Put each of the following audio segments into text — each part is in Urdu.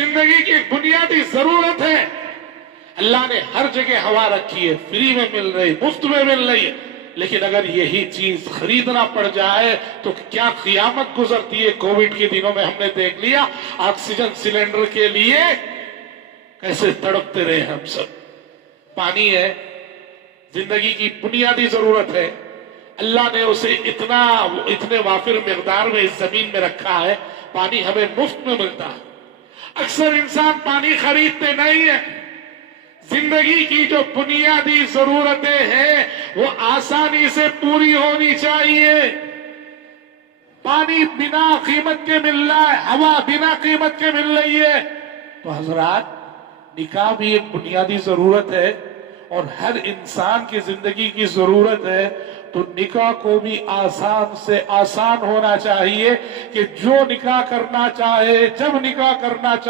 زندگی کی ایک بنیادی ضرورت ہے. اللہ نے ہر جگہ ہوا رکھی ہے، فری میں مل رہی، مفت میں مل رہی ہے، لیکن اگر یہی چیز خریدنا پڑ جائے تو کیا قیامت گزرتی ہے. کووڈ کے دنوں میں ہم نے دیکھ لیا آکسیجن سلنڈر کے لیے کیسے تڑپتے رہے ہم سب. پانی ہے، زندگی کی بنیادی ضرورت ہے، اللہ نے اسے اتنے وافر مقدار میں اس زمین میں رکھا ہے، پانی ہمیں مفت میں ملتا ہے. اکثر انسان پانی خریدتے نہیں ہیں. زندگی کی جو بنیادی ضرورتیں ہیں وہ آسانی سے پوری ہونی چاہیے. پانی بنا قیمت کے مل رہا ہے، ہوا بنا قیمت کے مل رہی ہے. تو حضرات، نکاح بھی ایک بنیادی ضرورت ہے اور ہر انسان کی زندگی کی ضرورت ہے. تو نکاح کو بھی آسان سے آسان ہونا چاہیے کہ جو نکاح کرنا چاہے، جب نکاح کرنا چاہے.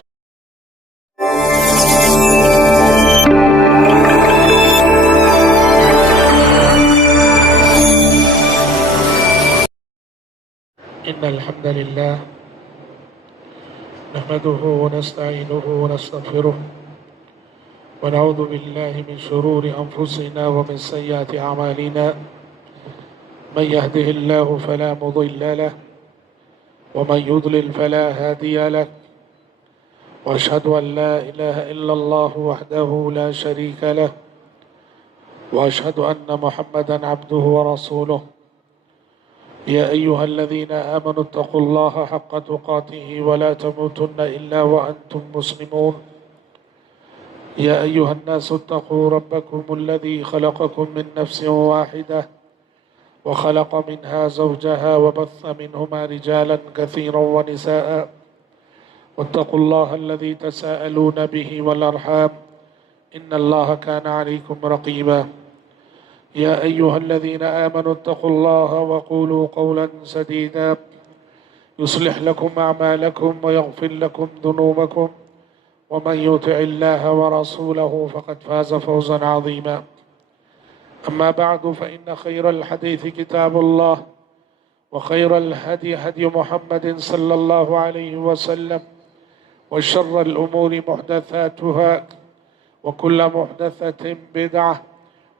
إن الحمد لله نحمده ونستعينه ونستغفره ونعوذ بالله من شرور أنفسنا ومن سيئات أعمالنا. من يهده الله فلا مضل له ومن يضلل فلا هادي له. وأشهد أن لا إله إلا الله وحده لا شريك له وأشهد أن محمدا عبده ورسوله. يا أيها الذين آمنوا اتقوا الله حق تقاته ولا تموتن إلا وأنتم مسلمون. يا أيها الناس اتقوا ربكم الذي خلقكم من نفس واحدة وخلق منها زوجها وبث منهما رجالا كثيرا ونساء. واتقوا الله الذي تساءلون به والأرحام إن الله كان عليكم رقيبا. يا أيها الذين آمنوا اتقوا الله وقولوا قولا سديدا يصلح لكم أعمالكم ويغفر لكم ذنوبكم ومن يطع الله ورسوله فقد فاز فوزا عظيما. أما بعد فإن خير الحديث كتاب الله وخير الهدي هدي محمد صلى الله عليه وسلم وشر الأمور محدثاتها وكل محدثة بدعة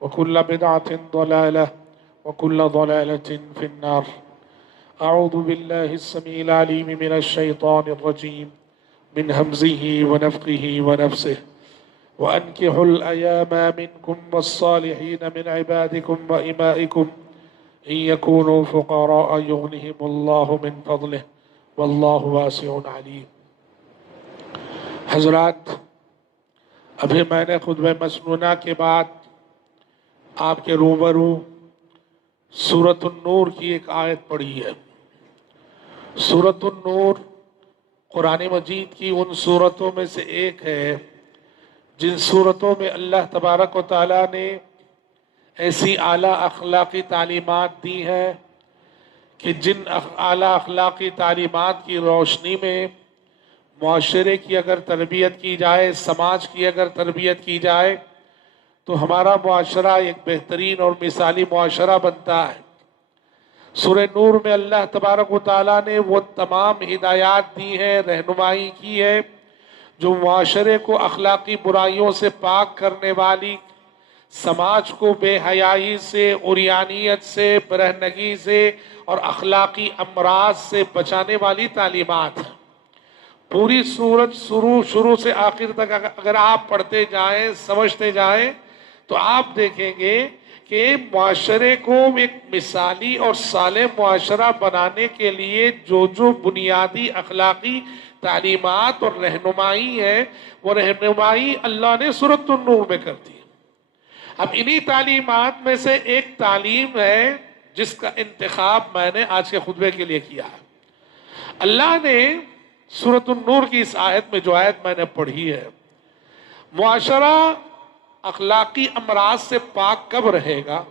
وكل بدعة ضلالة وكل ضلالة في النار. أعوذ بالله السميع العليم من الشيطان الرجيم من همزه ونفخه ونفسه. وأنكحوا الأيام منكم والصالحين من عبادكم وإمائكم إن يكونوا فقراء يغنهم الله من فضله والله واسع عليم. حضرات، ابھی میں نے خطبہ مسنونہ کے بعد آپ کے روبرو سورۃ النور کی ایک آیت پڑھی ہے. سورۃ النور قرآن مجید کی ان سورتوں میں سے ایک ہے جن سورتوں میں اللہ تبارک و تعالیٰ نے ایسی اعلیٰ اخلاقی تعلیمات دی ہیں کہ جن اعلیٰ اخلاقی تعلیمات کی روشنی میں معاشرے کی اگر تربیت کی جائے، سماج کی اگر تربیت کی جائے تو ہمارا معاشرہ ایک بہترین اور مثالی معاشرہ بنتا ہے. سورہ نور میں اللہ تبارک و تعالیٰ نے وہ تمام ہدایات دی ہیں، رہنمائی کی ہے جو معاشرے کو اخلاقی برائیوں سے پاک کرنے والی، سماج کو بے حیائی سے، عریانیت سے، برہنگی سے اور اخلاقی امراض سے بچانے والی تعلیمات ہیں. پوری سورت شروع سے آخر تک اگر آپ پڑھتے جائیں، سمجھتے جائیں تو آپ دیکھیں گے کہ معاشرے کو ایک مثالی اور صالح معاشرہ بنانے کے لیے جو بنیادی اخلاقی تعلیمات اور رہنمائی ہے وہ رہنمائی اللہ نے سورۃ النور میں کر دی. اب انہی تعلیمات میں سے ایک تعلیم ہے جس کا انتخاب میں نے آج کے خطبے کے لیے کیا ہے. اللہ نے سورۃ النور کی اس آیت میں جو آیت میں نے پڑھی ہے، معاشرہ اخلاقی امراض سے پاک کب رہے گا،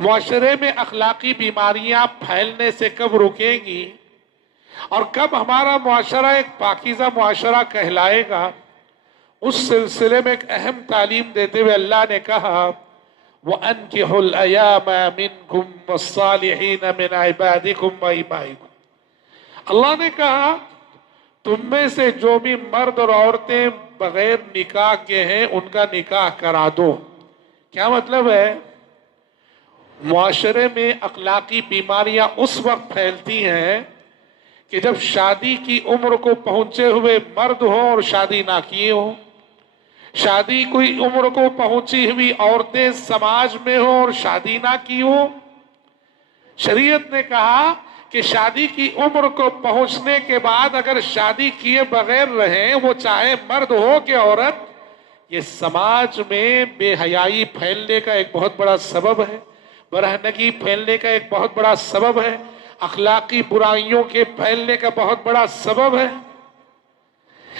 معاشرے میں اخلاقی بیماریاں پھیلنے سے کب رکیں گی اور کب ہمارا معاشرہ ایک پاکیزہ معاشرہ کہلائے گا، اس سلسلے میں ایک اہم تعلیم دیتے ہوئے اللہ نے کہا وَأَنْكِحُوا الْأَيَامَ مِنْكُمْ وَالصَّالِحِينَ مِنْ عِبَادِكُمْ وَإِمَائِكُمْ. اللہ نے کہا تم میں سے جو بھی مرد اور عورتیں بغیر نکاح کے ہیں ان کا نکاح کرا دو۔ کیا مطلب ہے؟ معاشرے میں اخلاقی بیماریاں اس وقت پھیلتی ہیں کہ جب شادی کی عمر کو پہنچے ہوئے مرد ہو اور شادی نہ کیے ہو، شادی کوئی عمر کو پہنچی ہوئی عورتیں سماج میں ہو اور شادی نہ کی ہو۔ شریعت نے کہا کہ شادی کی عمر کو پہنچنے کے بعد اگر شادی کیے بغیر رہیں، وہ چاہے مرد ہو کہ عورت، یہ سماج میں بے حیائی پھیلنے کا ایک بہت بڑا سبب ہے، برہنگی پھیلنے کا ایک بہت بڑا سبب ہے، اخلاقی برائیوں کے پھیلنے کا بہت بڑا سبب ہے۔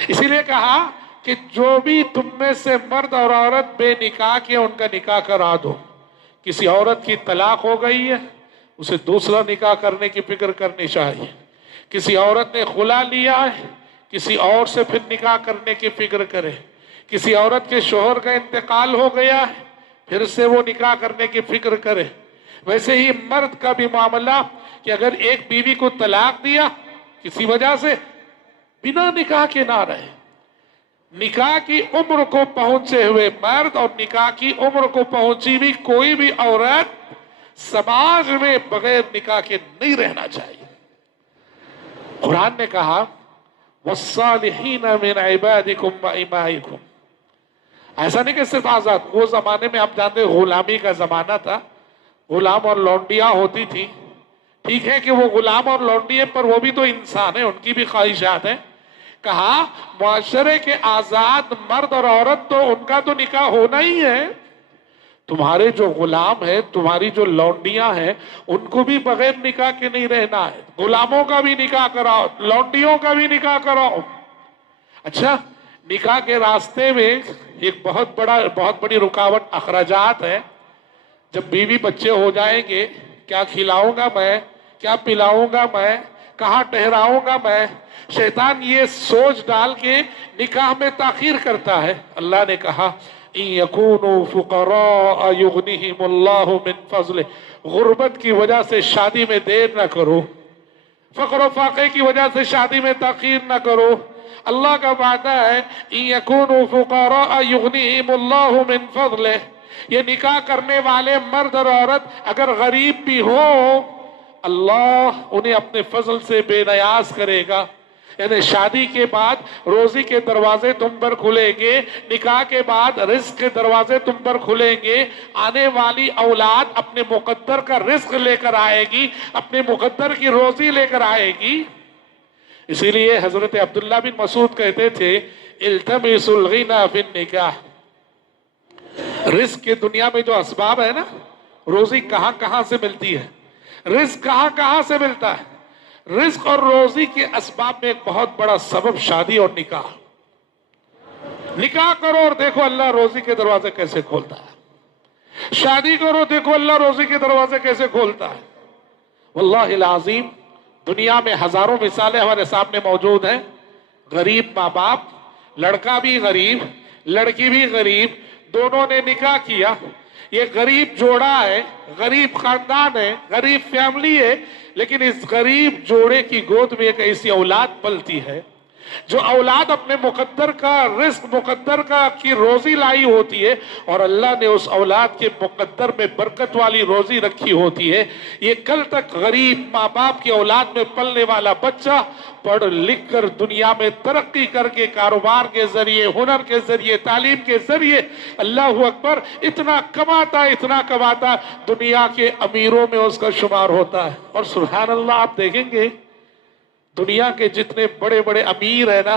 اسی لیے کہا کہ جو بھی تم میں سے مرد اور عورت بے نکاح کے ان کا نکاح کرا دو۔ کسی عورت کی طلاق ہو گئی ہے، اسے دوسرا نکاح کرنے کی فکر کرنی چاہیے۔ کسی عورت نے خلا لیا ہے، کسی اور سے پھر نکاح کرنے کی فکر کرے۔ کسی عورت کے شوہر کا انتقال ہو گیا ہے، پھر سے وہ نکاح کرنے کی فکر کرے۔ ویسے ہی مرد کا بھی معاملہ کہ اگر ایک بیوی کو طلاق دیا کسی وجہ سے، بنا نکاح کے نہ رہے۔ نکاح کی عمر کو پہنچے ہوئے مرد اور نکاح کی عمر کو پہنچی بھی کوئی بھی عورت سماج میں بغیر نکاح کے نہیں رہنا چاہیے۔ قرآن نے کہا وَالصَّالِحِينَ مِنْ عِبَادِكُمْ وَإِمَائِكُمْ۔ ایسا نہیں کہ صرف آزاد، وہ زمانے میں آپ جانتے غلامی کا زمانہ تھا، غلام اور لونڈیاں ہوتی تھی۔ ٹھیک ہے کہ وہ غلام اور لونڈیے پر وہ بھی تو انسان ہیں، ان کی بھی خواہشات ہیں۔ کہا معاشرے کے آزاد مرد اور عورت تو ان کا تو نکاح ہونا ہی ہے، تمہارے جو غلام ہیں، تمہاری جو لونڈیاں ہیں، ان کو بھی بغیر نکاح کے نہیں رہنا ہے۔ غلاموں کا بھی نکاح کراؤ، لونڈیوں کا بھی نکاح کراؤ۔ اچھا، نکاح کے راستے میں ایک بہت بڑی رکاوٹ اخراجات ہے۔ جب بیوی بچے ہو جائیں گے، کیا کھلاؤں گا میں، کیا پلاؤں گا میں، کہاں ٹہراؤں گا میں، شیطان یہ سوچ ڈال کے نکاح میں تاخیر کرتا ہے۔ اللہ نے کہا إِن يَكُونُوا فُقَرَاءَ يُغْنِهِمُ اللَّهُ مِن فَضْلِهِ، غربت کی وجہ سے شادی میں دیر نہ کرو، فقر و فاقے کی وجہ سے شادی میں تاخیر نہ کرو۔ اللہ کا وعدہ ہے إِن يَكُونُوا فُقَرَاءَ يُغْنِهِمُ اللَّهُ مِن فَضْلِهِ، یہ نکاح کرنے والے مرد اور عورت اگر غریب بھی ہو، اللہ انہیں اپنے فضل سے بے نیاز کرے گا۔ یعنی شادی کے بعد روزی کے دروازے تم پر کھلیں گے، نکاح کے بعد رزق کے دروازے تم پر کھلیں گے، آنے والی اولاد اپنے مقدر کا رزق لے کر آئے گی، اپنے مقدر کی روزی لے کر آئے گی۔ اسی لیے حضرت عبداللہ بن مسعود کہتے تھے التمسوا الغنى فی النکاح، رزق کے دنیا میں جو اسباب ہے نا، روزی کہاں کہاں سے ملتی ہے، رزق کہاں کہاں سے ملتا ہے، رزق اور روزی کے اسباب میں ایک بہت بڑا سبب شادی اور نکاح۔ نکاح کرو اور دیکھو اللہ روزی کے دروازے کیسے کھولتا ہے، شادی کرو دیکھو اللہ روزی کے دروازے کیسے کھولتا ہے۔ واللہ العظیم دنیا میں ہزاروں مثالیں ہمارے سامنے موجود ہیں۔ غریب ماں باپ، لڑکا بھی غریب، لڑکی بھی غریب، دونوں نے نکاح کیا، یہ غریب جوڑا ہے، غریب خاندان ہے، غریب فیملی ہے، لیکن اس غریب جوڑے کی گود میں ایک ایسی اولاد پلتی ہے جو اولاد اپنے مقدر کا رزق، مقدر کا کی روزی لائی ہوتی ہے، اور اللہ نے اس اولاد کے مقدر میں برکت والی روزی رکھی ہوتی ہے۔ یہ کل تک غریب ماں باپ کی اولاد میں پلنے والا بچہ پڑھ لکھ کر دنیا میں ترقی کر کے کاروبار کے ذریعے، ہنر کے ذریعے، تعلیم کے ذریعے، اللہ اکبر، اتنا کماتا دنیا کے امیروں میں اس کا شمار ہوتا ہے۔ اور سبحان اللہ، آپ دیکھیں گے دنیا کے جتنے بڑے بڑے امیر ہیں نا،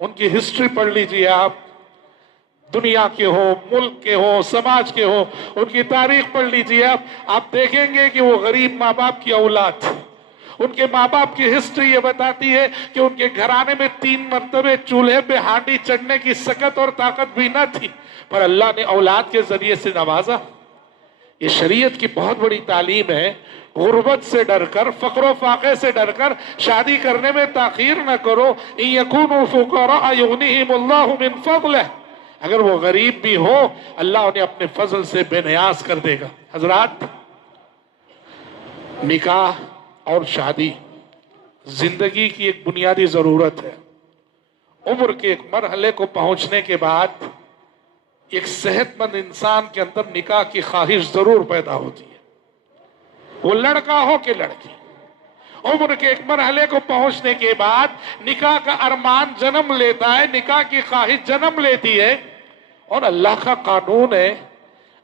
ان کی ہسٹری پڑھ لیجئے آپ، دنیا کے ہوں، ملک کے ہوں، سماج کے ہوں، ان کی تاریخ پڑھ لیجئے آپ دیکھیں گے کہ وہ غریب ماں باپ کی اولاد، ان کے ماں باپ کی ہسٹری یہ بتاتی ہے کہ ان کے گھرانے میں 3 مرتبہ چولہے پہ ہانڈی چڑھنے کی سکت اور طاقت بھی نہ تھی، پر اللہ نے اولاد کے ذریعے سے نوازا۔ یہ شریعت کی بہت بڑی تعلیم ہے۔ غربت سے ڈر کر، فقر و فاقے سے ڈر کر شادی کرنے میں تاخیر نہ کرو۔ ان یکونوا فقراء یغنیہم اللہ من فضلہ، اگر وہ غریب بھی ہو اللہ انہیں اپنے فضل سے بے نیاز کر دے گا۔ حضرات، نکاح اور شادی زندگی کی ایک بنیادی ضرورت ہے۔ عمر کے ایک مرحلے کو پہنچنے کے بعد ایک صحت مند انسان کے اندر نکاح کی خواہش ضرور پیدا ہوتی ہے، وہ لڑکا ہو کہ لڑکی۔ عمر کے ایک مرحلے کو پہنچنے کے بعد نکاح کا ارمان جنم لیتا ہے، نکاح کی خواہش جنم لیتی ہے، اور اللہ کا قانون ہے،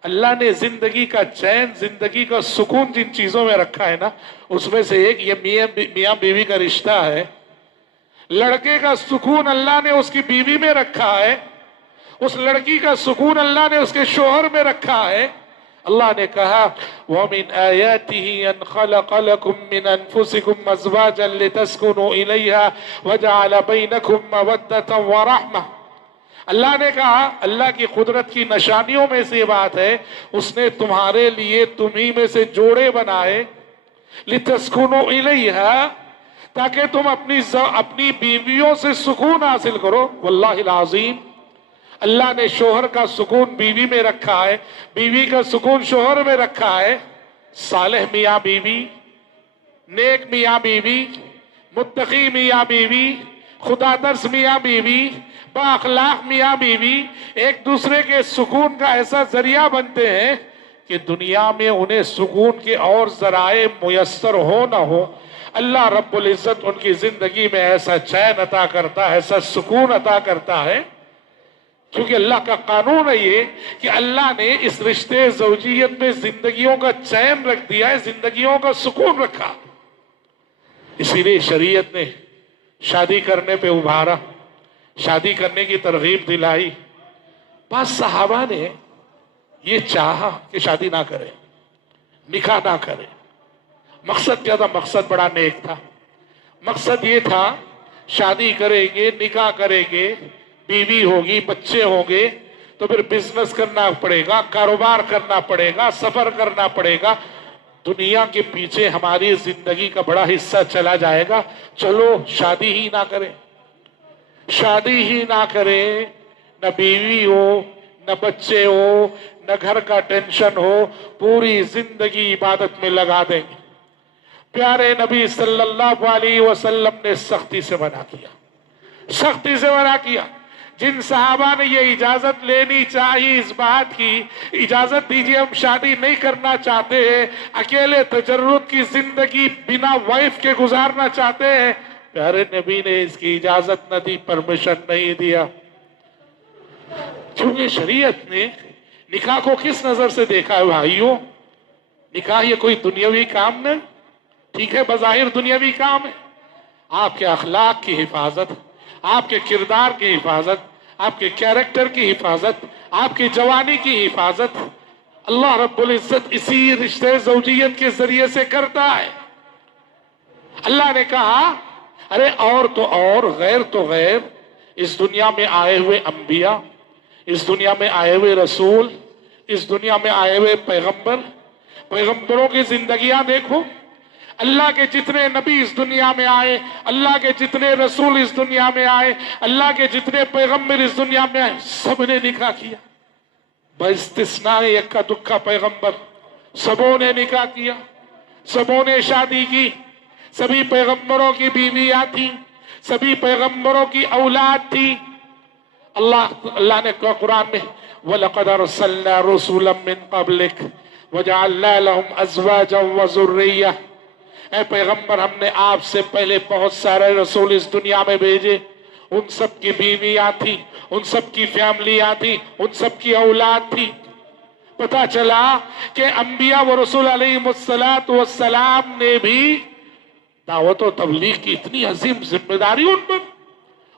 اللہ نے زندگی کا چین، زندگی کا سکون جن چیزوں میں رکھا ہے نا، اس میں سے ایک یہ میاں بیوی کا رشتہ ہے۔ لڑکے کا سکون اللہ نے اس کی بیوی میں رکھا ہے، اس لڑکی کا سکون اللہ نے اس کے شوہر میں رکھا ہے۔ اللہ نے کہا وَمِنْ آيَاتِهِ أَنْ خَلَقَ لَكُم مِّنْ أَنفُسِكُمْ أَزْوَاجًا لِتَسْكُنُوا إِلَيْهَا وَجَعَلَ بَيْنَكُم مَّوَدَّةً وَرَحْمَةً۔ اللہ نے کہا، اللہ کی قدرت کی نشانیوں میں سے یہ بات ہے، اس نے تمہارے لیے تمہیں میں سے جوڑے بنائے، لِتَسْكُنُوا إِلَيْهَا، تاکہ تم اپنی بیویوں سے سکون حاصل کرو۔ واللہ العظیم، اللہ نے شوہر کا سکون بیوی میں رکھا ہے، بیوی کا سکون شوہر میں رکھا ہے۔ صالح میاں بیوی، نیک میاں بیوی، متقی میاں بیوی، خدا ترس میاں بیوی، با اخلاق میاں بیوی ایک دوسرے کے سکون کا ایسا ذریعہ بنتے ہیں کہ دنیا میں انہیں سکون کے اور ذرائع میسر ہو نہ ہو، اللہ رب العزت ان کی زندگی میں ایسا چین عطا کرتا ہے، ایسا سکون عطا کرتا ہے، کیونکہ اللہ کا قانون ہے یہ کہ اللہ نے اس رشتے زوجیت میں زندگیوں کا چین رکھ دیا ہے، زندگیوں کا سکون رکھا۔ اسی لیے شریعت نے شادی کرنے پہ ابھارا، شادی کرنے کی ترغیب دلائی۔ بعض صحابہ نے یہ چاہا کہ شادی نہ کرے، نکاح نہ کرے۔ مقصد کیا تھا؟ مقصد بڑا نیک تھا۔ مقصد یہ تھا شادی کریں گے، نکاح کریں گے، بیوی ہوگی، بچے ہوں گے، تو پھر بزنس کرنا پڑے گا، کاروبار کرنا پڑے گا، سفر کرنا پڑے گا، دنیا کے پیچھے ہماری زندگی کا بڑا حصہ چلا جائے گا، چلو شادی ہی نہ کریں۔ شادی ہی نہ کریں، نہ بیوی ہو، نہ بچے ہو، نہ گھر کا ٹینشن ہو، پوری زندگی عبادت میں لگا دیں گے۔ پیارے نبی صلی اللہ علیہ وسلم نے سختی سے منع کیا، سختی سے منع کیا۔ جن صحابہ نے یہ اجازت لینی چاہیے، اس بات کی اجازت دیجیے ہم شادی نہیں کرنا چاہتے ہیں، اکیلے تجرد کی زندگی بنا وائف کے گزارنا چاہتے ہیں، پیارے نبی نے اس کی اجازت نہ دی، پرمیشن نہیں دیا۔ کیونکہ شریعت نے نکاح کو کس نظر سے دیکھا ہے بھائیوں؟ نکاح یہ کوئی دنیاوی کام نہیں، ٹھیک ہے بظاہر دنیاوی کام ہے، آپ کے اخلاق کی حفاظت، آپ کے کردار کی حفاظت، آپ کے کیریکٹر کی حفاظت، آپ کی جوانی کی حفاظت اللہ رب العزت اسی رشتے زوجیت کے ذریعے سے کرتا ہے۔ اللہ نے کہا ارے اور تو اور، غیر تو غیر، اس دنیا میں آئے ہوئے انبیاء، اس دنیا میں آئے ہوئے رسول، اس دنیا میں آئے ہوئے پیغمبروں کی زندگیاں دیکھو، اللہ کے جتنے نبی اس دنیا میں آئے، اللہ کے جتنے رسول اس دنیا میں آئے، اللہ کے جتنے پیغمبر اس دنیا میں آئے، سب نے نکاح کیا، باستثناء یکا دکا پیغمبر، سبوں نے نکاح کیا، سبوں نے شادی کی، سبھی پیغمبروں کی بیویاں تھیں، سبھی پیغمبروں کی اولاد تھی۔ اللہ نے قرآن میں وَلَقَدْ أَرْسَلْنَا رُسُلًا مِّن قَبْلِكَ وَجَعَلْنَا لَهُمْ أَزْوَاجًا وَذُرِّيَّةً، اے پیغمبر ہم نے آپ سے پہلے بہت سارے رسول اس دنیا میں بھیجے، ان سب کی بیویاں تھی، ان سب کی فیملیاں تھی، ان سب کی اولاد تھی۔ پتا چلا کہ انبیاء و رسول علیہ السلام نے بھی دعوت و تبلیغ کی اتنی عظیم ذمہ داری ان پر،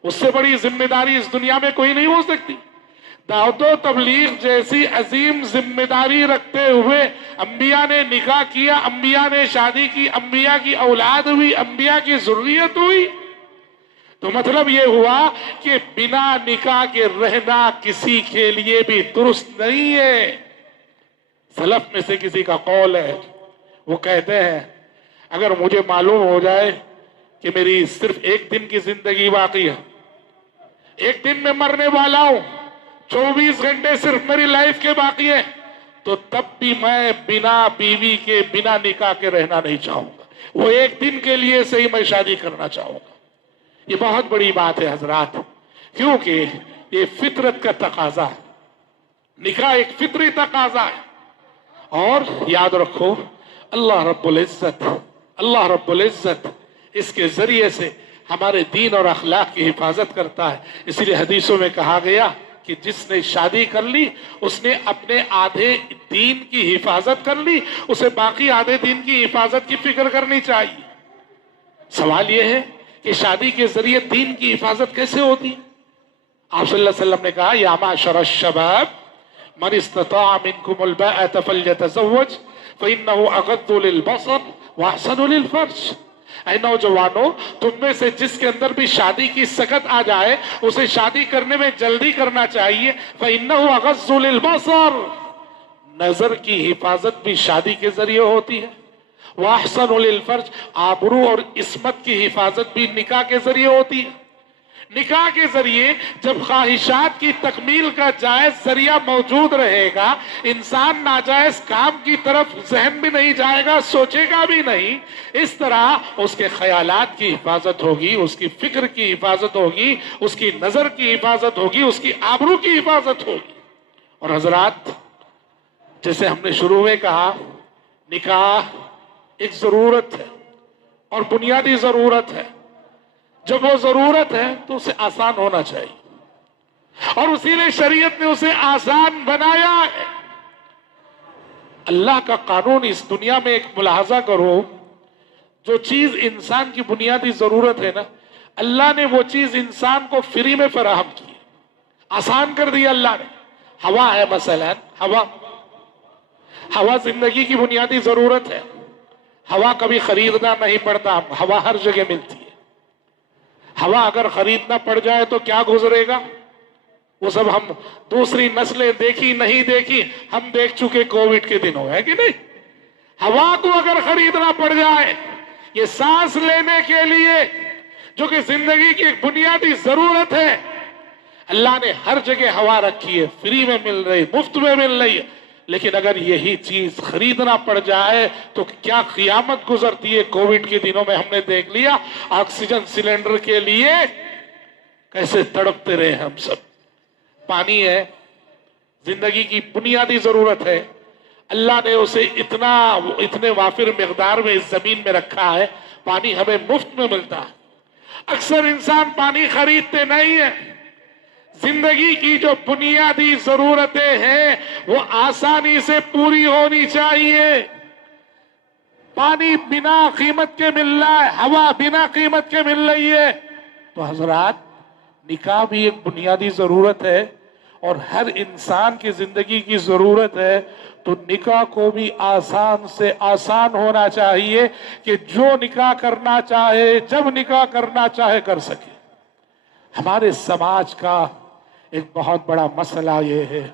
اس سے بڑی ذمہ داری اس دنیا میں کوئی نہیں ہو سکتی۔ دعوت و تبلیغ جیسی عظیم ذمہ داری رکھتے ہوئے انبیاء نے نکاح کیا، انبیاء نے شادی کی، انبیاء کی اولاد ہوئی، انبیاء کی ذریت ہوئی، تو مطلب یہ ہوا کہ بنا نکاح کے رہنا کسی کے لیے بھی درست نہیں ہے۔ سلف میں سے کسی کا قول ہے، وہ کہتے ہیں اگر مجھے معلوم ہو جائے کہ میری صرف ایک دن کی زندگی باقی ہے، ایک دن میں مرنے والا ہوں، 24 گھنٹے صرف میری لائف کے باقی ہے، تو تب بھی میں بنا بیوی کے، بنا نکاح کے رہنا نہیں چاہوں گا، وہ ایک دن کے لیے سے ہی میں شادی کرنا چاہوں گا۔ یہ بہت بڑی بات ہے حضرات، کیونکہ یہ فطرت کا تقاضا ہے، نکاح ایک فطری تقاضا ہے. اور یاد رکھو اللہ رب العزت اس کے ذریعے سے ہمارے دین اور اخلاق کی حفاظت کرتا ہے. اسی لیے حدیثوں میں کہا گیا کہ جس نے شادی کر لی اس نے اپنے آدھے دین کی حفاظت کر لی، اسے باقی آدھے دین کی حفاظت کی فکر کرنی چاہیے. سوال یہ ہے کہ شادی کے ذریعے دین کی حفاظت کیسے ہوتی؟ آپ صلی اللہ علیہ وسلم نے کہا یا معشر الشباب من استطاع منکم الباءة فلیتزوج فإنه اغض للبصر واحسن للفرج. اے نوجوانوں، تم میں سے جس کے اندر بھی شادی کی سکت آ جائے اسے شادی کرنے میں جلدی کرنا چاہیے. فإنه اغض للبصر، نظر کی حفاظت بھی شادی کے ذریعے ہوتی ہے. واحسن للفرج، آبرو اور عصمت کی حفاظت بھی نکاح کے ذریعے ہوتی ہے. نکاح کے ذریعے جب خواہشات کی تکمیل کا جائز ذریعہ موجود رہے گا، انسان ناجائز کام کی طرف ذہن بھی نہیں جائے گا، سوچے گا بھی نہیں. اس طرح اس کے خیالات کی حفاظت ہوگی، اس کی فکر کی حفاظت ہوگی، اس کی نظر کی حفاظت ہوگی، اس کی آبرو کی حفاظت ہوگی. اور حضرات، جیسے ہم نے شروع میں کہا، نکاح ایک ضرورت ہے اور بنیادی ضرورت ہے. جب وہ ضرورت ہے تو اسے آسان ہونا چاہیے، اور اسی لیے شریعت نے اسے آسان بنایا ہے. اللہ کا قانون اس دنیا میں ایک ملاحظہ کرو، جو چیز انسان کی بنیادی ضرورت ہے نا، اللہ نے وہ چیز انسان کو فری میں فراہم کی، آسان کر دیا اللہ نے. ہوا ہے مثلا، ہوا زندگی کی بنیادی ضرورت ہے. ہوا کبھی خریدنا نہیں پڑتا، ہوا ہر جگہ ملتی ہے. ہوا اگر خریدنا پڑ جائے تو کیا گزرے گا؟ وہ سب ہم دوسری نسلیں دیکھی نہیں دیکھی، ہم دیکھ چکے کووڈ کے دنوں، ہے کہ نہیں؟ ہوا کو اگر خریدنا پڑ جائے، یہ سانس لینے کے لیے جو کہ زندگی کی ایک بنیادی ضرورت ہے، اللہ نے ہر جگہ ہوا رکھی ہے، فری میں مل رہی، مفت میں مل رہی ہے. لیکن اگر یہی چیز خریدنا پڑ جائے تو کیا قیامت گزرتی ہے. کووڈ کے دنوں میں ہم نے دیکھ لیا آکسیجن سلنڈر کے لیے کیسے تڑپتے رہے ہم سب. پانی ہے، زندگی کی بنیادی ضرورت ہے، اللہ نے اسے اتنے وافر مقدار میں اس زمین میں رکھا ہے. پانی ہمیں مفت میں ملتا ہے. اکثر انسان پانی خریدتے نہیں ہیں. زندگی کی جو بنیادی ضرورتیں ہیں وہ آسانی سے پوری ہونی چاہیے. پانی بنا قیمت کے مل رہا ہے، ہوا بنا قیمت کے مل رہی ہے. تو حضرات، نکاح بھی ایک بنیادی ضرورت ہے اور ہر انسان کی زندگی کی ضرورت ہے. تو نکاح کو بھی آسان سے آسان ہونا چاہیے کہ جو نکاح کرنا چاہے، جب نکاح کرنا چاہے کر سکے. ہمارے سماج کا ایک بہت بڑا مسئلہ یہ ہے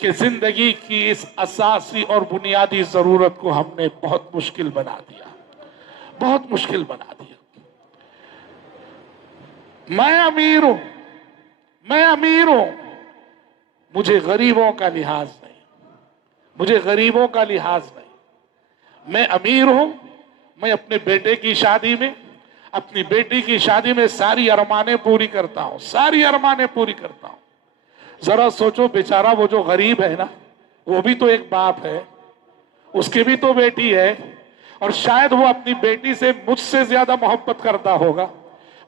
کہ زندگی کی اس اساسی اور بنیادی ضرورت کو ہم نے بہت مشکل بنا دیا، بہت مشکل بنا دیا. میں امیر ہوں، مجھے غریبوں کا لحاظ نہیں، مجھے غریبوں کا لحاظ نہیں. میں امیر ہوں، میں اپنے بیٹے کی شادی میں، اپنی بیٹی کی شادی میں ساری ارمانیں پوری کرتا ہوں، ساری ارمانیں پوری کرتا ہوں. ذرا سوچو بیچارہ وہ جو غریب ہے نا، وہ بھی تو ایک باپ ہے، اس کی بھی تو بیٹی ہے، اور شاید وہ اپنی بیٹی سے مجھ سے زیادہ محبت کرتا ہوگا.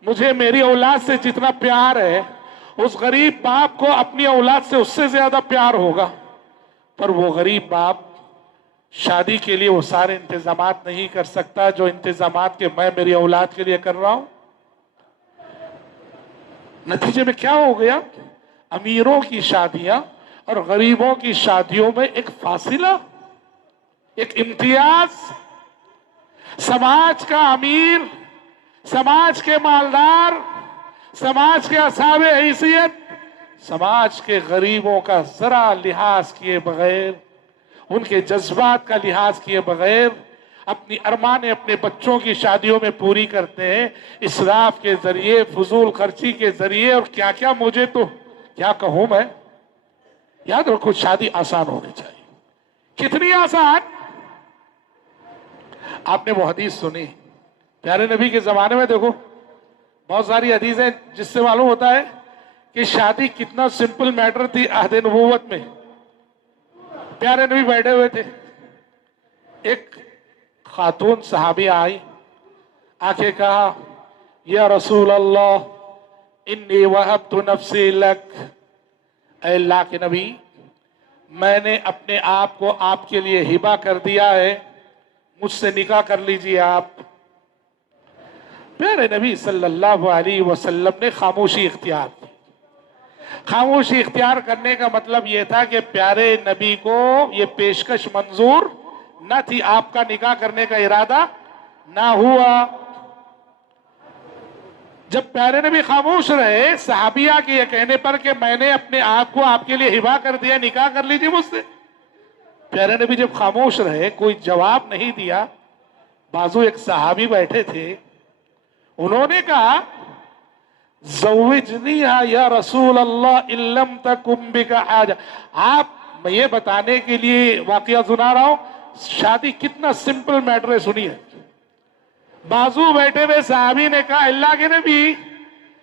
مجھے میری اولاد سے جتنا پیار ہے اس غریب باپ کو اپنی اولاد سے اس سے زیادہ پیار ہوگا. پر وہ غریب باپ شادی کے لیے وہ سارے انتظامات نہیں کر سکتا جو انتظامات کے میں میری اولاد کے لیے کر رہا ہوں. نتیجے میں کیا ہو گیا؟ امیروں کی شادیاں اور غریبوں کی شادیوں میں ایک فاصلہ، ایک امتیاز. سماج کا امیر، سماج کے مالدار، سماج کے اصحاب حیثیت سماج کے غریبوں کا ذرا لحاظ کیے بغیر، ان کے جذبات کا لحاظ کیے بغیر اپنی ارمانیں اپنے بچوں کی شادیوں میں پوری کرتے ہیں، اسراف کے ذریعے، فضول خرچی کے ذریعے. اور کیا کیا، مجھے تو کیا کہوں میں. یاد رکھو، شادی آسان ہونی چاہیے. کتنی آسان؟ آپ نے وہ حدیث سنی پیارے نبی کے زمانے میں، دیکھو بہت ساری حدیثیں جس سے معلوم ہوتا ہے کہ شادی کتنا سمپل میٹر تھی عہد نبوت میں. پیارے نبی بیٹھے ہوئے تھے, ایک خاتون صحابی آئی, آ کے کہا یا رسول اللہ انی وہبت نفسی لک, اے اللہ کے نبی میں نے اپنے آپ کو آپ کے لیے ہبہ کر دیا ہے, مجھ سے نکاح کر لیجئے آپ. پیارے نبی صلی اللہ علیہ وسلم نے خاموشی اختیار کی. خاموشی اختیار کرنے کا مطلب یہ تھا کہ پیارے نبی کو یہ پیشکش منظور نہ تھی, آپ کا نکاح کرنے کا ارادہ نہ ہوا. جب پیارے نبی خاموش رہے صحابیہ کے یہ کہنے پر کہ میں نے اپنے آپ کو آپ کے لیے ہبہ کر دیا, نکاح کر لیجیے مجھ سے, پیارے نبی جب خاموش رہے کوئی جواب نہیں دیا, بازو ایک صحابی بیٹھے تھے, انہوں نے کہا زوجنیہا یا رسول اللہ ان لم تکن بک حاجہ. آپ میں یہ بتانے کے لیے واقعہ سنا رہا ہوں, شادی کتنا سمپل میٹر ہے سنیے. بازو بیٹھے ہوئے صحابی نے کہا اللہ کے نبی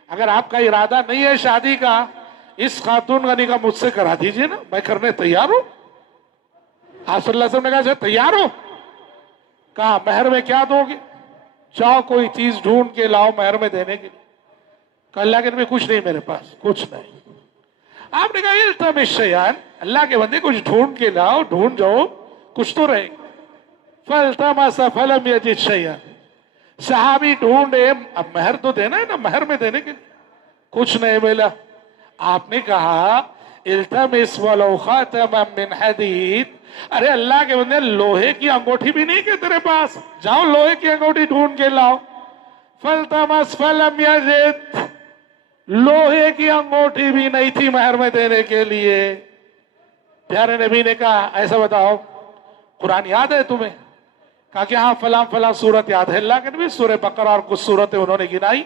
اگر آپ کا ارادہ نہیں ہے شادی کا, اس خاتون کا نکاح مجھ سے کرا دیجئے نا, میں کرنے تیار ہوں. آپ صلی اللہ علیہ وسلم نے کہا اچھا تیار ہو؟ کہا مہر میں کیا دو گے؟ جاؤ کوئی چیز ڈھونڈ کے لاؤ مہر میں دینے کے لیے. کہا اللہ کے نبی کچھ نہیں میرے پاس, کچھ نہیں. آپ نے کہا التمس شیئن, اللہ کے بندے کچھ ڈھونڈ کے لاؤ, ڈھونڈ جاؤ کچھ تو رہے. فالتمس فلم یجد شیئن, صحابی ڈھونڈے, اب مہر تو دینا ہے نا, مہر میں دینے کے لیے کچھ نہیں ملا. آپ نے کہا التمس ولو خاتما من حدید, ارے اللہ کے بندے لوہے کی انگوٹھی بھی نہیں کہ تیرے پاس, جاؤ لوہے کی انگوٹھی ڈھونڈ کے لاؤ. فالتمس فلم یجد, لوہے کی انگوٹھی بھی نہیں تھی مہر میں دینے کے لیے. پیارے نبی نے کہا ایسا بتاؤ قرآن یاد ہے تمہیں؟ کہا کہ ہاں فلاں فلاں سورت یاد ہے. اللہ کے نبی سورہ بقرہ اور کچھ سورتیں انہوں نے گنائی.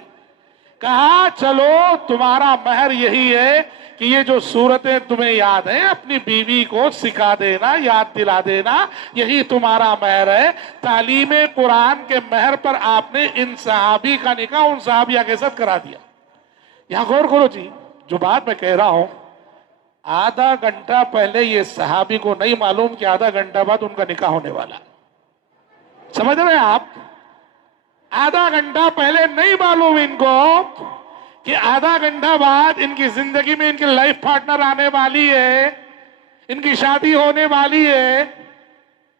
کہا چلو تمہارا مہر یہی ہے کہ یہ جو سورتیں تمہیں یاد ہیں اپنی بیوی کو سکھا دینا, یاد دلا دینا, یہی تمہارا مہر ہے. تعلیم قرآن کے مہر پر آپ نے ان صحابی کا نکاح ان صحابیہ کے ساتھ کرا دیا. یہاں غور کرو جی, جو بات میں کہہ رہا ہوں, آدھا گھنٹہ پہلے یہ صحابی کو نہیں معلوم کہ آدھا گھنٹہ بعد ان کا نکاح ہونے والا. سمجھ رہے ہیں آپ؟ آدھا گھنٹہ پہلے نہیں معلوم ان کو کہ آدھا گھنٹہ بعد ان کی زندگی میں ان کی لائف پارٹنر آنے والی ہے, ان کی شادی ہونے والی ہے.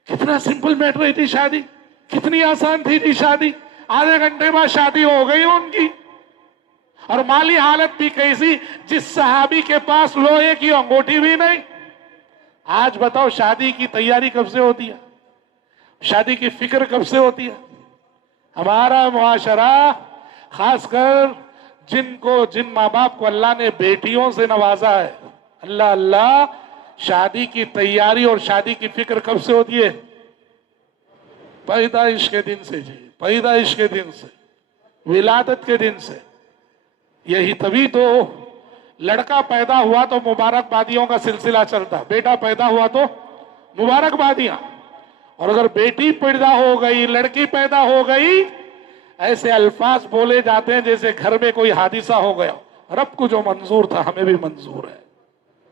کتنا سمپل میٹر تھی شادی, کتنی آسان تھی جی شادی. آدھے گھنٹے بعد شادی ہو گئی ان کی. اور مالی حالت بھی کیسی, جس صحابی کے پاس لوہے کی انگوٹھی بھی نہیں. آج بتاؤ شادی کی تیاری کب سے ہوتی ہے, شادی کی فکر کب سے ہوتی ہے؟ ہمارا معاشرہ خاص کر جن ماں باپ کو اللہ نے بیٹیوں سے نوازا ہے, اللہ اللہ, شادی کی تیاری اور شادی کی فکر کب سے ہوتی ہے؟ پیدائش کے دن سے جی, پیدائش کے دن سے, ولادت کے دن سے. یہی تبھی تو لڑکا پیدا ہوا تو مبارکبادیوں کا سلسلہ چلتا, بیٹا پیدا ہوا تو مبارکبادیاں, اور اگر بیٹی پیدا ہو گئی, لڑکی پیدا ہو گئی, ایسے الفاظ بولے جاتے ہیں جیسے گھر میں کوئی حادثہ ہو گیا. رب کو جو منظور تھا ہمیں بھی منظور ہے.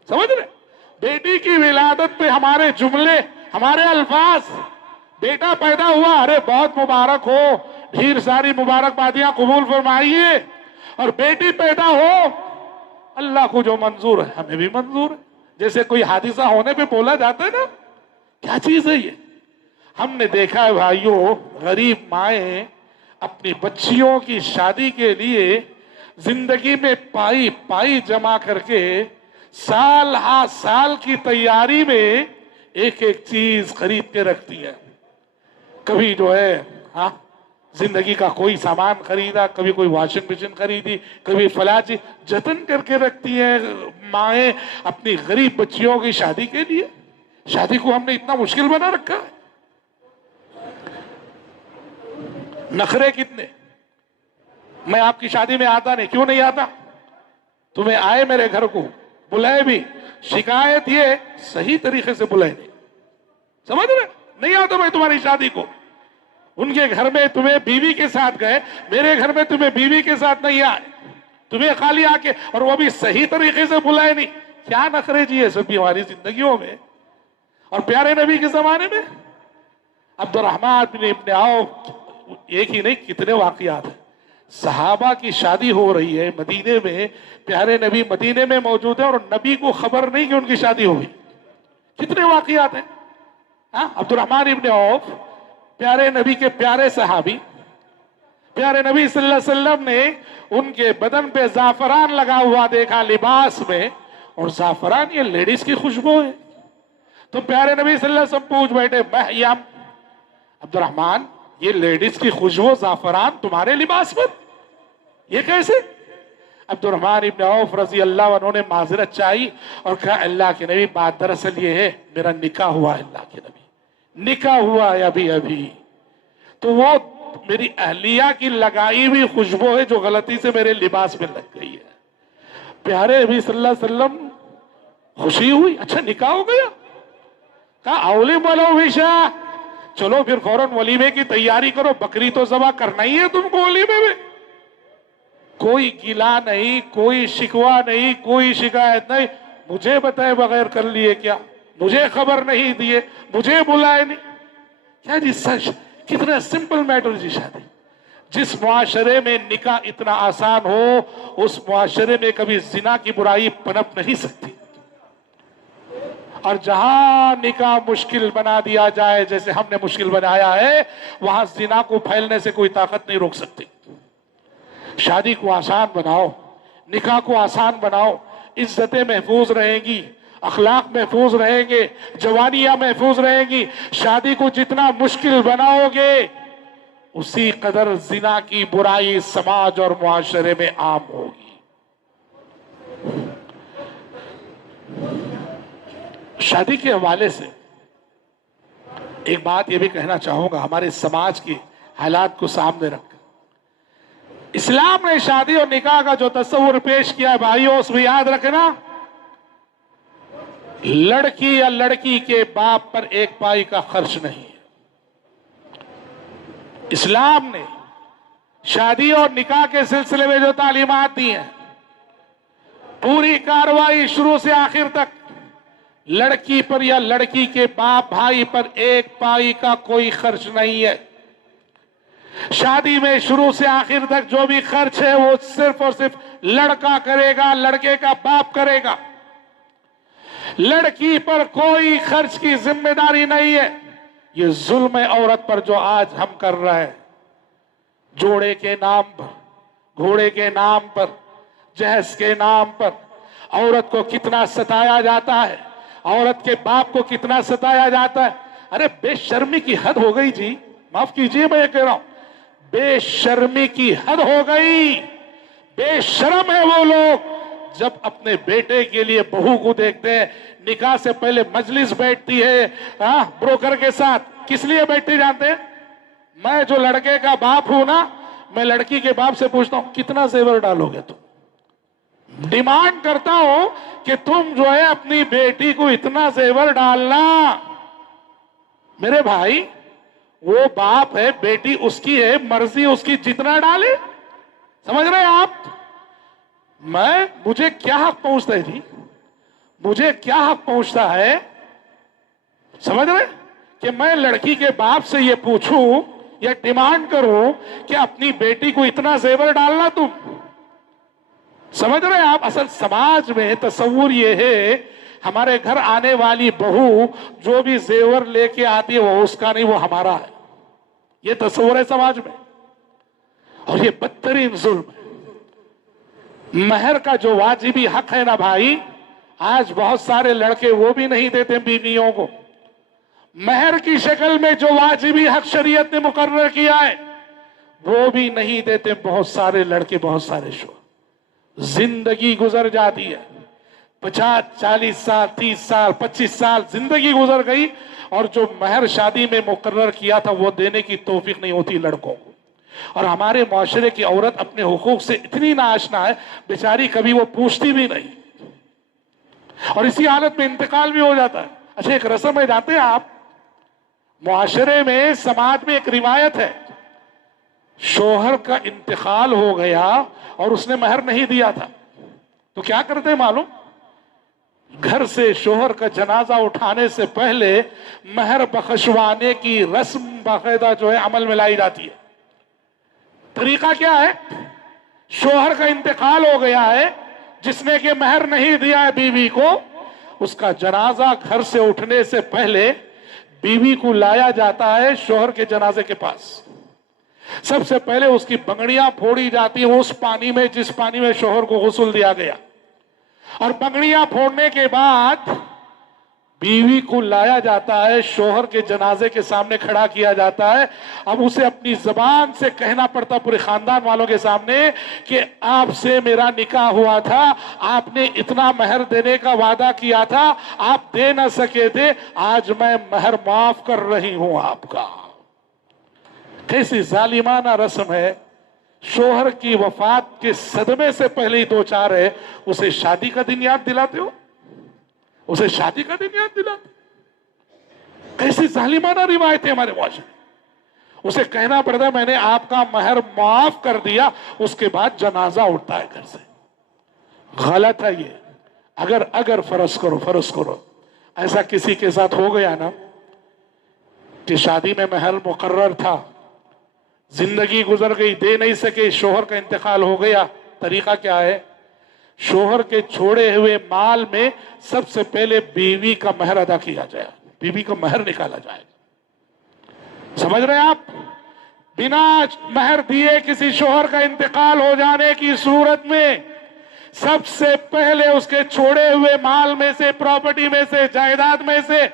سمجھ رہے؟ بیٹی کی ولادت پہ ہمارے جملے, ہمارے الفاظ, بیٹا پیدا ہوا ارے بہت مبارک ہو, ڈھیر ساری مبارکبادیاں قبول فرمائیے. اور بیٹی پیدا ہو, اللہ کو جو منظور ہے ہمیں بھی منظور ہے. جیسے کوئی حادثہ ہونے پہ بولا جاتا ہے نا, کیا چیز ہے یہ؟ ہم نے دیکھا ہے بھائیوں, غریب مائیں اپنی بچیوں کی شادی کے لیے زندگی میں پائی جمع کر کے سال ہا سال کی تیاری میں ایک ایک چیز خرید کے رکھتی ہے. کبھی جو ہے ہاں زندگی کا کوئی سامان خریدا, کبھی کوئی واشنگ مشین خریدی, کبھی فلاں چیز جتن کر کے رکھتی ہیں مائیں اپنی غریب بچیوں کی شادی کے لیے. شادی کو ہم نے اتنا مشکل بنا رکھا ہے. نخرے کتنے. میں آپ کی شادی میں آتا نہیں, کیوں نہیں آتا؟ تمہیں آئے میرے گھر کو, بلائے بھی, شکایت یہ صحیح طریقے سے بلائے نہیں. سمجھ رہے؟ نہیں آتا میں تمہاری شادی کو. ان کے گھر میں تمہیں بیوی کے ساتھ گئے, میرے گھر میں تمہیں بیوی کے ساتھ نہیں آئے. تمہیں خالی آ کے، اور وہ بھی صحیح طریقے سے بلائے نہیں. کیا نخرے جی یہ سب بھی ہماری زندگیوں میں. اور پیارے نبی کے زمانے میں عبد الرحمن بن ابن عوف، ایک ہی نہیں کتنے واقعات ہیں. صحابہ کی شادی ہو رہی ہے مدینے میں، پیارے نبی مدینے میں موجود ہیں اور نبی کو خبر نہیں کہ ان کی شادی ہوئی. کتنے واقعات ہیں. عبد الرحمن ابن عوف پیارے نبی کے پیارے صحابی، پیارے نبی صلی اللہ علیہ وسلم نے ان کے بدن پہ زعفران لگا ہوا دیکھا لباس میں، اور زعفران یہ لیڈیز کی خوشبو ہے. تو پیارے نبی صلی اللہ علیہ وسلم پوچھ بیٹھے، مہیم عبد الرحمن یہ لیڈیز کی خوشبو زعفران تمہارے لباس پر، یہ کیسے؟ عبد الرحمن ابن عوف رضی اللہ عنہ نے معذرت چاہی اور کہا اللہ کے نبی بات دراصل یہ ہے میرا نکاح ہوا ہے، اللہ کے نبی نکاح ہوا ہے ابھی ابھی، تو وہ میری اہلیہ کی لگائی ہوئی خوشبو ہے جو غلطی سے میرے لباس میں لگ گئی ہے. پیارے نبی صلی اللہ علیہ وسلم خوشی ہوئی، اچھا نکاح ہو گیا. کہا اولم ولو وشا، چلو پھر فوراً ولیمے کی تیاری کرو، بکری تو ذبح کرنا ہی ہے تم کو ولیمے میں. کوئی گلا نہیں، کوئی شکوہ نہیں، کوئی شکایت نہیں. مجھے بتائے بغیر کر لیے کیا، مجھے خبر نہیں دیے، مجھے بلائے نہیں. کیا جی سچ، کتنا سمپل میٹر جی شادی. جس معاشرے میں نکاح اتنا آسان ہو اس معاشرے میں کبھی زنا کی برائی پنپ نہیں سکتی. اور جہاں نکاح مشکل بنا دیا جائے جیسے ہم نے مشکل بنایا ہے، وہاں زنا کو پھیلنے سے کوئی طاقت نہیں روک سکتی. شادی کو آسان بناؤ، نکاح کو آسان بناؤ، عزتیں محفوظ رہیں گی، اخلاق محفوظ رہیں گے، جوانیاں محفوظ رہیں گی. شادی کو جتنا مشکل بناؤ گے اسی قدر زنا کی برائی سماج اور معاشرے میں عام ہوگی. شادی کے حوالے سے ایک بات یہ بھی کہنا چاہوں گا، ہمارے سماج کے حالات کو سامنے رکھ کر اسلام نے شادی اور نکاح کا جو تصور پیش کیا ہے بھائیوں، اس میں یاد رکھنا لڑکی یا لڑکی کے باپ پر ایک پائی کا خرچ نہیں ہے. اسلام نے شادی اور نکاح کے سلسلے میں جو تعلیمات دی ہیں، پوری کارروائی شروع سے آخر تک لڑکی پر یا لڑکی کے باپ بھائی پر ایک پائی کا کوئی خرچ نہیں ہے. شادی میں شروع سے آخر تک جو بھی خرچ ہے وہ صرف اور صرف لڑکا کرے گا، لڑکے کا باپ کرے گا. لڑکی پر کوئی خرچ کی ذمہ داری نہیں ہے. یہ ظلم ہے عورت پر جو آج ہم کر رہے ہیں. جوڑے کے نام پر، گھوڑے کے نام پر، جہیز کے نام پر عورت کو کتنا ستایا جاتا ہے، عورت کے باپ کو کتنا ستایا جاتا ہے. ارے بے شرمی کی حد ہو گئی جی، معاف کیجئے میں یہ کہہ رہا ہوں، بے شرمی کی حد ہو گئی. بے شرم ہے وہ لوگ جب اپنے بیٹے کے لیے بہو کو دیکھتے ہیں. نکاح سے پہلے مجلس بیٹھتی ہے بروکر کے ساتھ. کس لیے بیٹھتے جانتے ہیں؟ میں جو لڑکے کا باپ ہوں نا، میں لڑکی کے باپ سے پوچھتا ہوں کتنا زیور ڈالو گے تم. ڈیمانڈ کرتا ہوں کہ تم جو ہے اپنی بیٹی کو اتنا زیور ڈالنا. میرے بھائی وہ باپ ہے، بیٹی اس کی ہے، مرضی اس کی جتنا ڈالے. سمجھ رہے ہیں آپ؟ مجھے کیا حق پہنچتا ہے جی؟ مجھے کیا حق پہنچتا ہے؟ سمجھ رہے کہ میں لڑکی کے باپ سے یہ پوچھوں یا ڈیمانڈ کروں کہ اپنی بیٹی کو اتنا زیور ڈالنا تم؟ سمجھ رہے ہیں آپ؟ اصل سماج میں تصور یہ ہے ہمارے گھر آنے والی بہو جو بھی زیور لے کے آتی ہے وہ اس کا نہیں، وہ ہمارا ہے. یہ تصور ہے سماج میں، اور یہ بدترین ظلم ہے. مہر کا جو واجبی حق ہے نا بھائی، آج بہت سارے لڑکے وہ بھی نہیں دیتے بیویوں کو. مہر کی شکل میں جو واجبی حق شریعت نے مقرر کیا ہے وہ بھی نہیں دیتے بہت سارے لڑکے، بہت سارے شوہر. زندگی گزر جاتی ہے، 50 40 سال 30 سال 25 سال زندگی گزر گئی، اور جو مہر شادی میں مقرر کیا تھا وہ دینے کی توفیق نہیں ہوتی لڑکوں کو. اور ہمارے معاشرے کی عورت اپنے حقوق سے اتنی ناآشنا ہے بیچاری، کبھی وہ پوچھتی بھی نہیں، اور اسی حالت میں انتقال بھی ہو جاتا ہے. اچھا ایک رسم ہے جانتے ہیں آپ؟ معاشرے میں، سماج میں ایک روایت ہے، شوہر کا انتقال ہو گیا اور اس نے مہر نہیں دیا تھا تو کیا کرتے معلوم؟ گھر سے شوہر کا جنازہ اٹھانے سے پہلے مہر بخشوانے کی رسم باقاعدہ جو ہے عمل میں لائی جاتی ہے۔ طریقہ کیا ہے؟ شوہر کا انتقال ہو گیا ہے، جس نے کہ مہر نہیں دیا ہے بیوی کو، اس کا جنازہ گھر سے اٹھنے سے پہلے بیوی کو لایا جاتا ہے شوہر کے جنازے کے پاس۔ سب سے پہلے اس کی بنگڑیاں پھوڑی جاتی ہیں اس پانی میں جس پانی میں شوہر کو غسل دیا گیا، اور بنگڑیاں پھوڑنے کے بعد بیوی کو لایا جاتا ہے، شوہر کے جنازے کے سامنے کھڑا کیا جاتا ہے۔ اب اسے اپنی زبان سے کہنا پڑتا پورے خاندان والوں کے سامنے کہ آپ سے میرا نکاح ہوا تھا، آپ نے اتنا مہر دینے کا وعدہ کیا تھا، آپ دے نہ سکے تھے، آج میں مہر معاف کر رہی ہوں آپ کا۔ کیسی ظالمانہ رسم ہے۔ شوہر کی وفات کے صدمے سے پہلے ہی دو چار ہے، اسے شادی کا دن یاد دلاتے ہو، اسے شادی کا دن یاد دلاتے۔ کیسی ظالمانہ روایت ہے ہمارے معاشرے۔ اسے کہنا پڑتا ہے میں نے آپ کا مہر معاف کر دیا، اس کے بعد جنازہ اٹھتا ہے گھر سے۔ غلط ہے یہ۔ اگر فرض کرو ایسا کسی کے ساتھ ہو گیا نا کہ شادی میں مہر مقرر تھا، زندگی گزر گئی، دے نہیں سکے، شوہر کا انتقال ہو گیا، طریقہ کیا ہے؟ شوہر کے چھوڑے ہوئے مال میں سب سے پہلے بیوی کا مہر ادا کیا جائے، بیوی کا مہر نکالا جائے۔ سمجھ رہے ہیں آپ؟ بنا مہر دیے کسی شوہر کا انتقال ہو جانے کی صورت میں سب سے پہلے اس کے چھوڑے ہوئے مال میں سے، پراپرٹی میں سے، جائیداد میں سے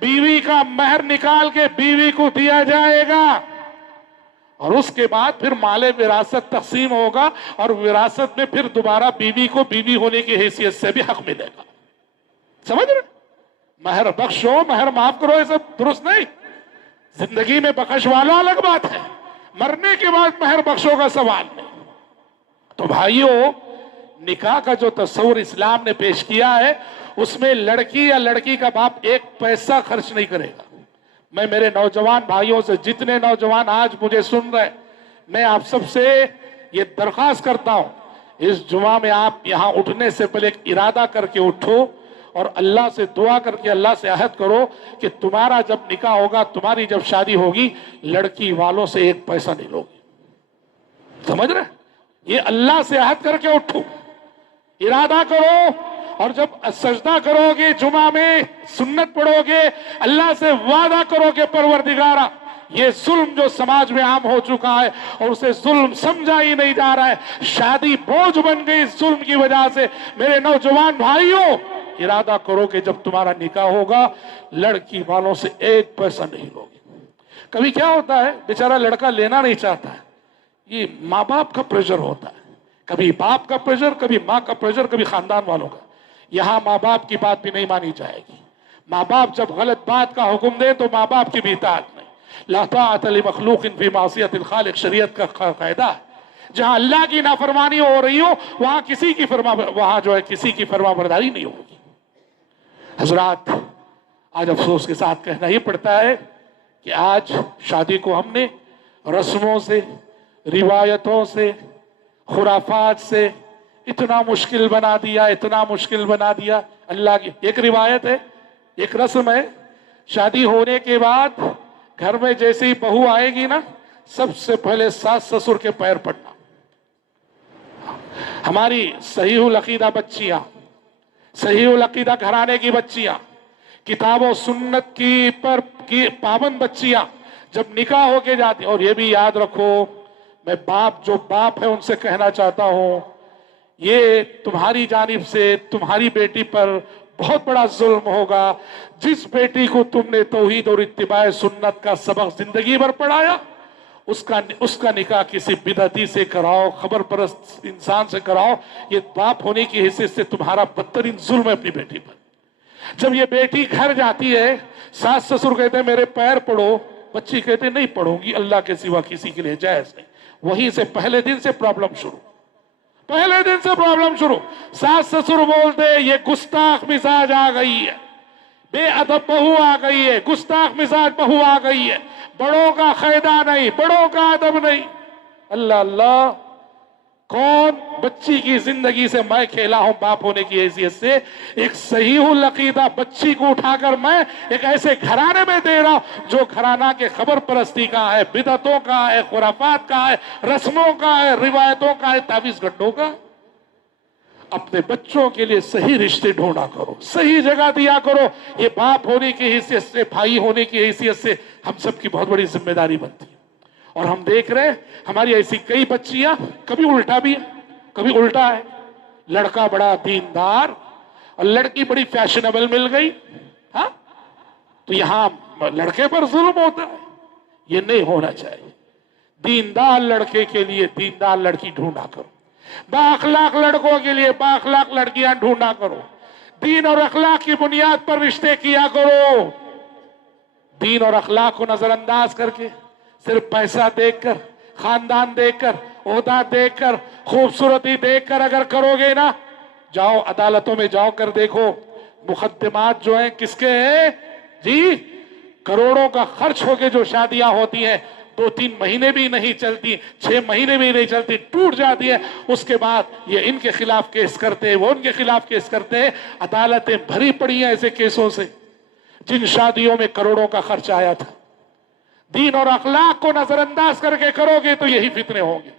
بیوی کا مہر نکال کے بیوی کو دیا جائے گا، اور اس کے بعد پھر مال وراثت تقسیم ہوگا، اور وراثت میں پھر دوبارہ بیوی کو بیوی ہونے کی حیثیت سے بھی حق ملے گا۔ سمجھ رہے؟ مہر بخشو، مہر معاف کرو، یہ سب درست نہیں۔ زندگی میں بخش والا الگ بات ہے، مرنے کے بعد مہر بخشو کا سوال نہیں۔ تو بھائیوں، نکاح کا جو تصور اسلام نے پیش کیا ہے اس میں لڑکی یا لڑکی کا باپ ایک پیسہ خرچ نہیں کرے گا۔ میں میرے نوجوان بھائیوں سے، جتنے نوجوان آج مجھے سن رہے، میں آپ سب سے یہ درخواست کرتا ہوں، اس جمعہ میں آپ یہاں اٹھنے سے پہلے ایک ارادہ کر کے اٹھو اور اللہ سے دعا کر کے اللہ سے عہد کرو کہ تمہارا جب نکاح ہوگا، تمہاری جب شادی ہوگی، لڑکی والوں سے ایک پیسہ نہیں لو گی۔ سمجھ رہے؟ یہ اللہ سے عہد کر کے اٹھو، ارادہ کرو، اور جب سجدہ کرو گے جمعہ میں، سنت پڑھو گے، اللہ سے وعدہ کرو کہ پروردگارا یہ ظلم جو سماج میں عام ہو چکا ہے اور اسے ظلم سمجھا ہی نہیں جا رہا ہے، شادی بوجھ بن گئی اس ظلم کی وجہ سے، میرے نوجوان بھائیوں ارادہ کرو کہ جب تمہارا نکاح ہوگا لڑکی والوں سے ایک پیسہ نہیں لو گے۔ کبھی کیا ہوتا ہے، بیچارہ لڑکا لینا نہیں چاہتا ہے، یہ ماں باپ کا پریشر ہوتا ہے، کبھی باپ کا پریشر، کبھی ماں کا پریشر، کبھی خاندان والوں کا۔ یہاں ماں باپ کی بات بھی نہیں مانی جائے گی۔ ماں باپ جب غلط بات کا حکم دے تو ماں باپ کی بھی اطاعت نہیں۔ لا طاعت لمخلوق فی معصیت الخالق شریعت کا قاعدہ ہے۔ جہاں اللہ کی نافرمانی ہو رہی ہو وہاں کسی کی فرما برداری نہیں ہوگی۔ حضرات، آج افسوس کے ساتھ کہنا یہ پڑتا ہے کہ آج شادی کو ہم نے رسموں سے، روایتوں سے، خرافات سے اتنا مشکل بنا دیا۔ اللہ کی ایک روایت ہے، ایک رسم ہے، شادی ہونے کے بعد گھر میں جیسے ہی بہو آئے گی نا، سب سے پہلے ساس سسر کے پیر پڑنا۔ ہماری صحیح العقیدہ بچیاں، صحیح العقیدہ گھرانے کی بچیاں، کتاب و سنت کی پابند بچیاں جب نکاح ہو کے جاتی، اور یہ بھی یاد رکھو، میں جو باپ ہے ان سے کہنا چاہتا ہوں، یہ تمہاری جانب سے تمہاری بیٹی پر بہت بڑا ظلم ہوگا۔ جس بیٹی کو تم نے توحید اور اتباع سنت کا سبق زندگی بھر پڑھایا، اس کا نکاح کسی بدعتی سے کراؤ، خبر پرست انسان سے کراؤ، یہ باپ ہونے کی حیثیت سے تمہارا بدترین ظلم ہے اپنی بیٹی پر۔ جب یہ بیٹی گھر جاتی ہے، ساس سسر کہتے ہیں میرے پیر پڑھو، بچی کہتے نہیں پڑھوں گی، اللہ کے سوا کسی کے لیے جائز نہیں۔ وہیں سے پہلے دن سے پرابلم شروع۔ ساس سسر بولتے یہ گستاخ مزاج آ گئی ہے، بے ادب بہو آ گئی ہے، گستاخ مزاج بہو آ گئی ہے، بڑوں کا قاعدہ نہیں، بڑوں کا ادب نہیں۔ اللہ اللہ، کون بچی کی زندگی سے میں کھیلا ہوں باپ ہونے کی حیثیت سے؟ ایک صحیح العقیدہ بچی کو اٹھا کر میں ایک ایسے گھرانے میں دے رہا ہوں جو گھرانہ کے خبر پرستی کا ہے، بدعتوں کا ہے، خرافات کا ہے، رسموں کا ہے، روایتوں کا ہے، تعویذ گڈھوں کا۔ اپنے بچوں کے لیے صحیح رشتے ڈھونڈا کرو، صحیح جگہ دیا کرو۔ یہ باپ ہونے کی حیثیت سے، بھائی ہونے کی حیثیت سے ہم سب کی بہت بڑی ذمہ داری بنتی ہے۔ اور ہم دیکھ رہے ہیں ہماری ایسی کئی بچیاں، کبھی الٹا بھی ہے، کبھی الٹا ہے، لڑکا بڑا دیندار اور لڑکی بڑی فیشنیبل مل گئی، ہاں تو یہاں لڑکے پر ظلم ہوتا ہے۔ یہ نہیں ہونا چاہیے۔ دیندار لڑکے کے لیے دیندار لڑکی ڈھونڈا کرو، با اخلاق لڑکوں کے لیے با اخلاق لڑکیاں ڈھونڈا کرو، دین اور اخلاق کی بنیاد پر رشتے کیا کرو۔ دین اور اخلاق کو نظر انداز کر کے، صرف پیسہ دیکھ کر، خاندان دیکھ کر، عہدہ دیکھ کر، خوبصورتی دیکھ کر اگر کرو گے نا، جاؤ عدالتوں میں جاؤ کر دیکھو، مقدمات جو ہیں کس کے ہیں جی؟ کروڑوں کا خرچ ہو کے جو شادیاں ہوتی ہیں 2-3 مہینے بھی نہیں چلتی، 6 مہینے بھی نہیں چلتی، ٹوٹ جاتی ہے۔ اس کے بعد یہ ان کے خلاف کیس کرتے ہیں، وہ ان کے خلاف کیس کرتے ہیں۔ عدالتیں بھری پڑی ہیں ایسے کیسوں سے جن شادیوں میں کروڑوں کا خرچ آیا تھا۔ دین اور اخلاق کو نظر انداز کر کے کرو گے تو یہی فتنے ہوں گے۔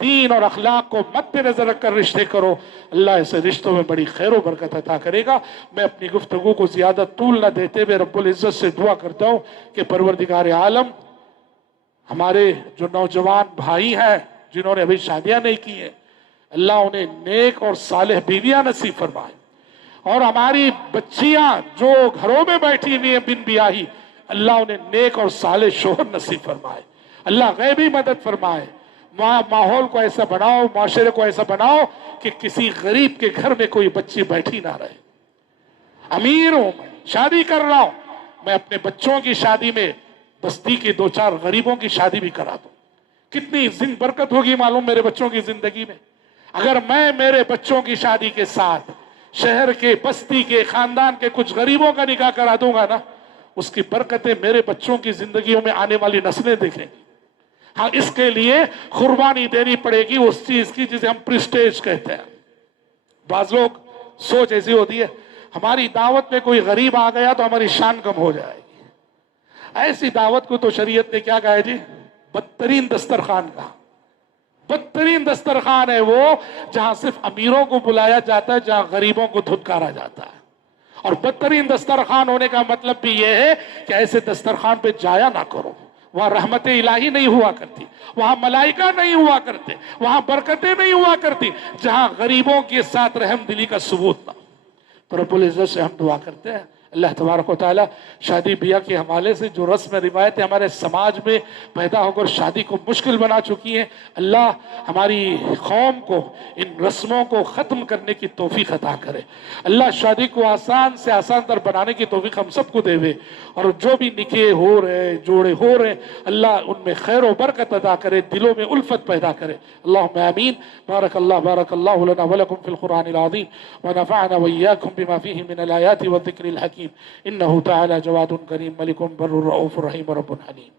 دین اور اخلاق کو مد نظر رکھ کر رشتے کرو، اللہ ایسے رشتوں میں بڑی خیر و برکت عطا کرے گا۔ میں اپنی گفتگو کو زیادہ طول نہ دیتے ہوئے رب العزت سے دعا کرتا ہوں کہ پروردگار عالم ہمارے جو نوجوان بھائی ہیں جنہوں نے ابھی شادیاں نہیں کی ہیں، اللہ انہیں نیک اور صالح بیویاں نصیب فرمائے، اور ہماری بچیاں جو گھروں میں بیٹھی ہوئی ہیں بن بیاہی، اللہ انہیں نیک اور صالح شوہر نصیب فرمائے، اللہ غیبی مدد فرمائے۔ ماحول کو ایسا بناؤ، معاشرے کو ایسا بناؤ کہ کسی غریب کے گھر میں کوئی بچی بیٹھی نہ رہے۔ امیر ہوں، میں شادی کر رہا ہوں، میں اپنے بچوں کی شادی میں بستی کے 2-4 غریبوں کی شادی بھی کرا دوں، کتنی برکت ہوگی معلوم میرے بچوں کی زندگی میں۔ اگر میں میرے بچوں کی شادی کے ساتھ شہر کے، بستی کے، خاندان کے کچھ غریبوں کا نکاح کرا دوں گا نا، اس کی برکتیں میرے بچوں کی زندگیوں میں آنے والی نسلیں دیکھیں گی۔ ہاں اس کے لیے قربانی دینی پڑے گی اس چیز کی جسے ہم پریسٹیج کہتے ہیں۔ بعض لوگ سوچ ایسی ہوتی ہے ہماری دعوت میں کوئی غریب آ گیا تو ہماری شان کم ہو جائے گی۔ ایسی دعوت کو تو شریعت نے کیا کہا ہے جی؟ بدترین دسترخوان کہا۔ بدترین دسترخوان ہے وہ جہاں صرف امیروں کو بلایا جاتا ہے، جہاں غریبوں کو دھتکارا جاتا ہے۔ اور بدترین دسترخوان ہونے کا مطلب بھی یہ ہے کہ ایسے دسترخوان پہ جایا نہ کرو، وہاں رحمت الہی نہیں ہوا کرتی، وہاں ملائکہ نہیں ہوا کرتے، وہاں برکتیں نہیں ہوا کرتی، جہاں غریبوں کے ساتھ رحم دلی کا ثبوت نہ۔ تو رب العزت سے ہم دعا کرتے ہیں اللہ تبارک و تعالیٰ شادی بیاہ کے حوالے سے جو رسم روایتیں ہمارے سماج میں پیدا ہو کر شادی کو مشکل بنا چکی ہیں، اللہ ہماری قوم کو ان رسموں کو ختم کرنے کی توفیق عطا کرے۔ اللہ شادی کو آسان سے آسان تر بنانے کی توفیق ہم سب کو دے وے، اور جو بھی نکاح ہو رہے، جوڑے ہو رہے، اللہ ان میں خیر و برکت عطا کرے، دلوں میں الفت پیدا کرے۔ اللہم آمین۔ بارک اللہ لنا ولکم فی القرآن العظیم ونفعنا وإياكم بما فيه من الآيات والذكر الحكيم إنه تعالى جواد كريم ملك بر رؤوف رحيم رب حليم۔